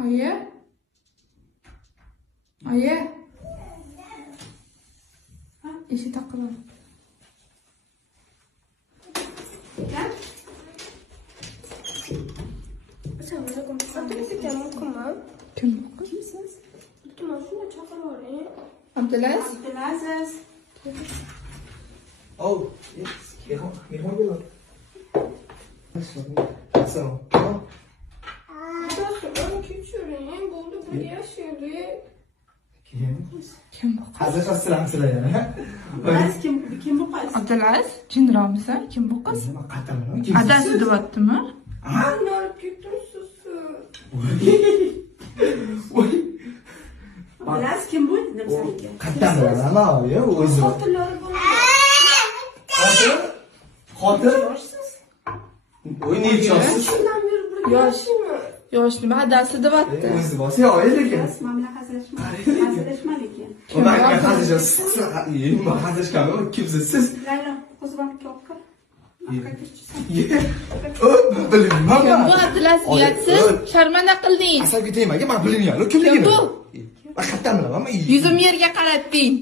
Oyi. Oyi. Eshik taqiladi. Gel. Assalamualaikum. Kim bu? Kimsiz? Iltimos, shuni chaqirib oling. Abdulaziz. Abdulaziz. Oh, mehmon keladi. Assalom. Kechiring, bo'ldi, birga yashaylik. Kim bu? Hazillashasizlar yana. Abdulaziz kim bu qiz? Abdulaziz, jinroqmisa? Kim bu qiz? Nima qatammi? Adasi deyaptimi? Qani olib ketdingiz? Voy. Abdulaziz kim bu dedim senga? Qatamlar ana ya o'zi. Xotinlari bor. Xotin? Yoshsiz. Voy necha yoshsiz? Shundan beri birga Yosh. yashayman. Yosh nima adasi deyapti. O'zi bo'lsa ya lekin. Mana hazillashma lekin. Ular hazillashasiz. Nima hazillashganmi? Kimsiz siz? Layla, qo'zg'olonga olib kir. Bilmayman. Kim bu Abdulaziz uyatsiz? Sharmanda qilding. Asabga tegmaga, men bilmayman. Kimligini? Kim bu? Qatam bilaman. Yuzim yerga qaratding.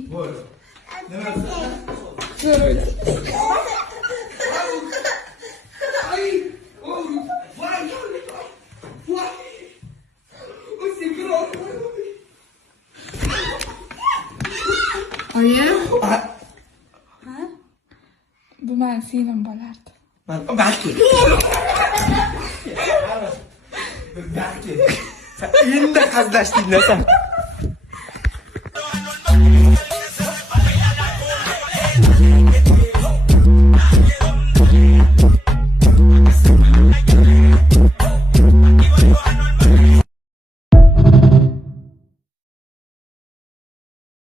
Oyi. Bu men singlim bo'lardi. Balki. Balki. Endi hazillashdinglar sen.